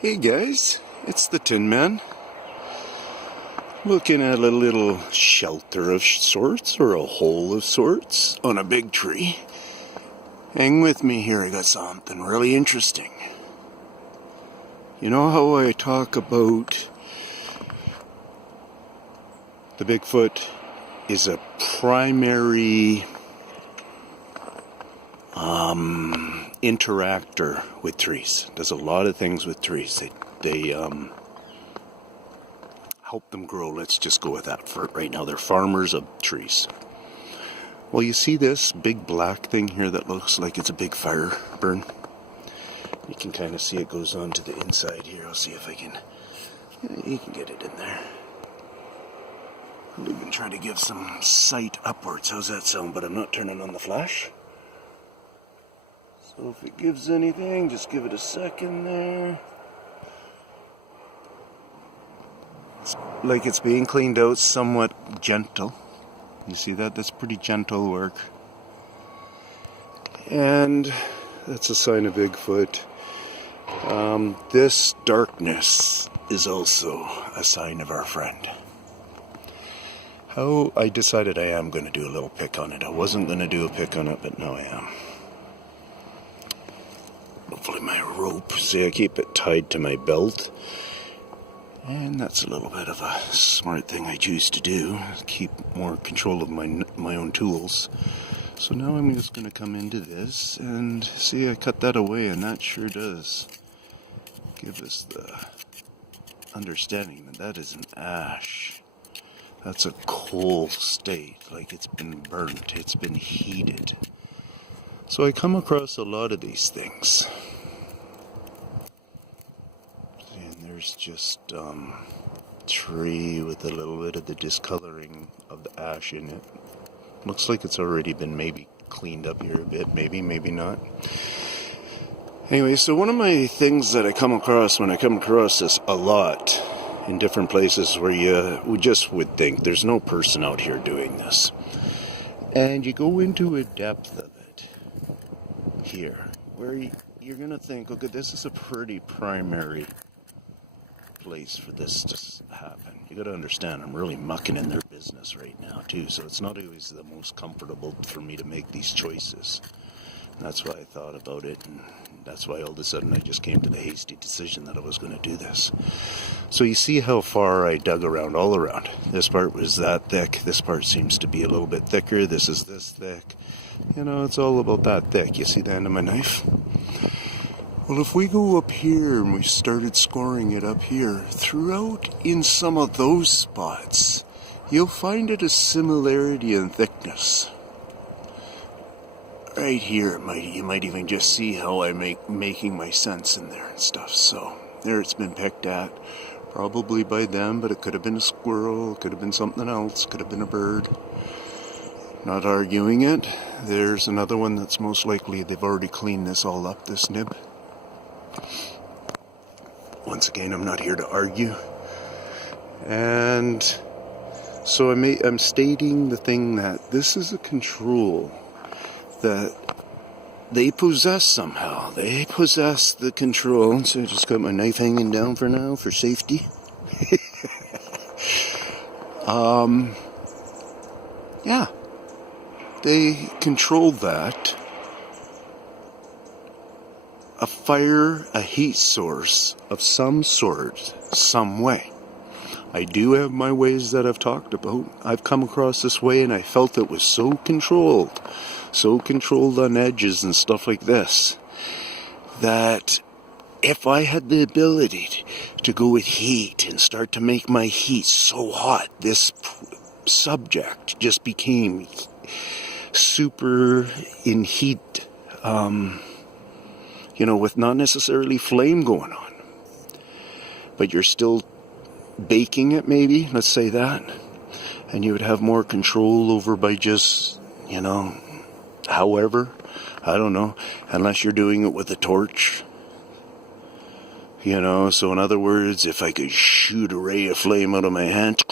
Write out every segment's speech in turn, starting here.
Hey guys, it's the Tin Man. Looking at a little shelter of sorts, or a hole of sorts, on a big tree. Hang with me here, I got something really interesting. You know how I talk about the Bigfoot is a primary interactor with trees. Does a lot of things with trees. They help them grow. Let's just go with that for right now. They're farmers of trees. Well, you see this big black thing here that looks like it's a big fire burn? You can kind of see it goes on to the inside here. I'll see if I can... You can get it in there. I'll even try to give some sight upwards. How's that sound? But I'm not turning on the flash. So if it gives anything, just give it a second there. It's like it's being cleaned out, somewhat gentle. You see that? That's pretty gentle work. And that's a sign of Bigfoot. This darkness is also a sign of our friend. How I decided I am going to do a little pick on it. I wasn't going to do a pick on it, but now I am. Hopefully my rope, see, I keep it tied to my belt. And that's a little bit of a smart thing I choose to do. Keep more control of my own tools. So now I'm just going to come into this and see, I cut that away, and that sure does give us the understanding that that is an ash. That's a coal state, like it's been burnt, it's been heated. So I come across a lot of these things. And there's just tree with a little bit of the discoloring of the ash in it. Looks like it's already been maybe cleaned up here a bit, maybe not. Anyway, so one of my things that I come across when I come across this a lot in different places where you would think there's no person out here doing this. And you go into a depth of it here, where you're going to think, okay, this is a pretty primary place for this to happen. You got to understand, I'm really mucking in their business right now too, so it's not always the most comfortable for me to make these choices. And that's why I thought about it, and that's why all of a sudden I just came to the hasty decision that I was going to do this. So you see how far I dug around, all around. This part was that thick, this part seems to be a little bit thicker, this is this thick. You know, it's all about that thick. You see the end of my knife? Well, if we go up here and we started scoring it up here, throughout in some of those spots, you'll find it a similarity in thickness. Right here, you might even just see how I'm making my sense in there and stuff. So there it's been picked at, probably by them, but it could have been a squirrel, it could have been something else, could have been a bird. Not arguing it. There's another one that's most likely they've already cleaned this all up, this nib. Once again, I'm not here to argue. And so I'm stating the thing that this is a control that they possess somehow. They possess the control. So I just got my knife hanging down for now for safety. Yeah. They control that. A fire, a heat source of some sort, some way. I do have my ways that I've talked about. I've come across this way and I felt it was so controlled on edges and stuff like this, that if I had the ability to go with heat and start to make my heat so hot, this subject just became super in heat, with not necessarily flame going on, but you're still baking it, maybe, let's say that, and you would have more control over by just, however, I don't know, unless you're doing it with a torch, so in other words, if I could shoot a ray of flame out of my hand,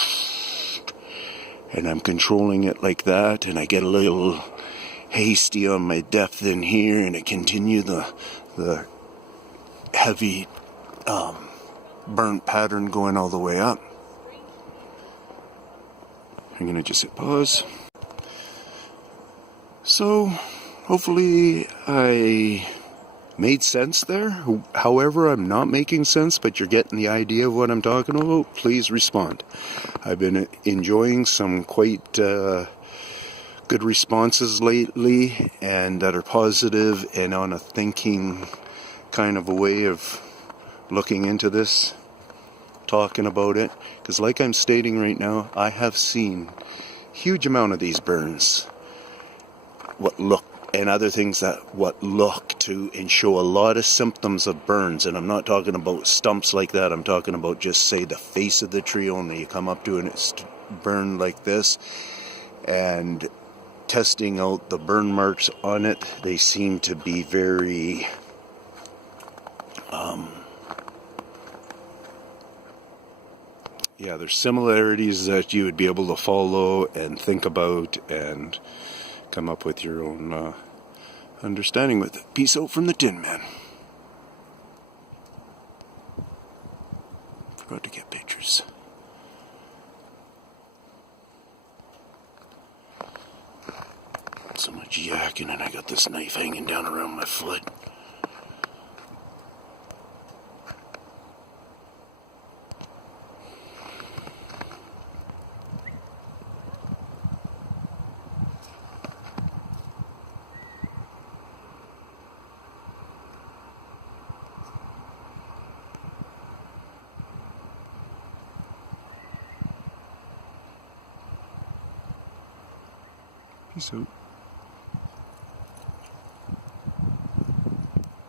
and I'm controlling it like that, and I get a little hasty on my depth in here, and I continue the heavy burnt pattern going all the way up. I'm gonna just hit pause. So hopefully I made sense there. However, I'm not making sense, but you're getting the idea of what I'm talking about. Please respond. I've been enjoying some quite good responses lately, and that are positive and on a thinking kind of a way of looking into this, talking about it. Because like I'm stating right now, I have seen huge amount of these burns, and other things that look to and show a lot of symptoms of burns. And I'm not talking about stumps like that. I'm talking about just say the face of the tree only. You come up to it and it's burned like this, and testing out the burn marks on it, they seem to be very there's similarities that you would be able to follow and think about and come up with your own understanding with it. Peace out from the Tin Man. Forgot to get pictures. So much yakking, and I got this knife hanging down around my foot. Peace out.